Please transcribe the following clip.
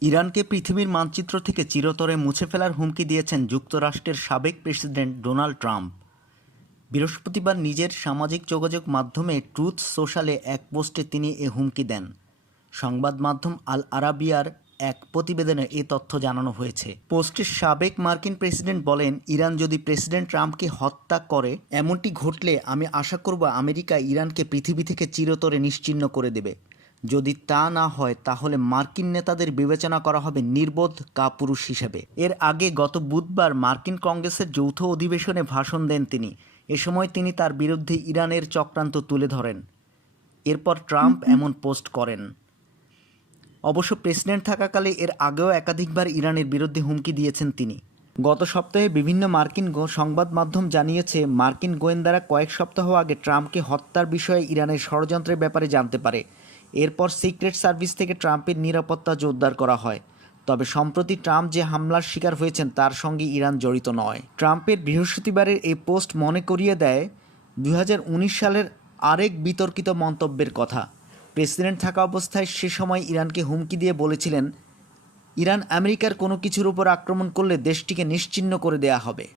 ইরানকে পৃথিবীর মানচিত্র থেকে চিরতরে মুছে ফেলার হুমকি দিয়েছেন যুক্তরাষ্ট্রের সাবেক প্রেসিডেন্ট ডোনাল্ড ট্রাম্প। বৃহস্পতিবার নিজের সামাজিক যোগাযোগ মাধ্যমে ট্রুথ সোশ্যালে এক পোস্টে তিনি এ হুমকি দেন। সংবাদ মাধ্যম আল আরাবিয়ার এক প্রতিবেদনে এ তথ্য জানানো হয়েছে। পোস্টে সাবেক মার্কিন প্রেসিডেন্ট বলেন, ইরান যদি প্রেসিডেন্ট ট্রাম্পকে হত্যা করে, এমনটি ঘটলে আমি আশা করব আমেরিকা ইরানকে পৃথিবী থেকে চিরতরে নিশ্চিহ্ন করে দেবে। যদি তা না হয় তাহলে মার্কিন নেতাদের বিবেচনা করা হবে নির্বোধ কাপুরুষ হিসেবে। এর আগে গত বুধবার মার্কিন কংগ্রেসের যৌথ অধিবেশনে ভাষণ দেন তিনি। এ সময় তিনি তার বিরুদ্ধে ইরানের চক্রান্ত তুলে ধরেন। এরপর ট্রাম্প এমন পোস্ট করেন। অবশ্য প্রেসিডেন্ট থাকাকালে এর আগেও একাধিকবার ইরানের বিরুদ্ধে হুমকি দিয়েছেন তিনি। গত সপ্তাহে বিভিন্ন মার্কিন সংবাদ মাধ্যম জানিয়েছে, মার্কিন গোয়েন্দারা কয়েক সপ্তাহ আগে ট্রাম্পকে হত্যার বিষয়ে ইরানের ষড়যন্ত্রের ব্যাপারে জানতে পারে। এরপর সিক্রেট সার্ভিস থেকে ট্রাম্পের নিরাপত্তা জোরদার করা হয়। তবে সম্প্রতি ট্রাম্প যে হামলার শিকার হয়েছেন তার সঙ্গে ইরান জড়িত নয়। ট্রাম্পের বৃহস্পতিবারের এই পোস্ট মনে করিয়ে দেয় 2019 সালের আরেক বিতর্কিত মন্তব্যের কথা। প্রেসিডেন্ট থাকা অবস্থায় সে সময় ইরানকে হুমকি দিয়ে বলেছিলেন, ইরান আমেরিকার কোনো কিছুর উপর আক্রমণ করলে দেশটিকে নিশ্চিহ্ন করে দেয়া হবে।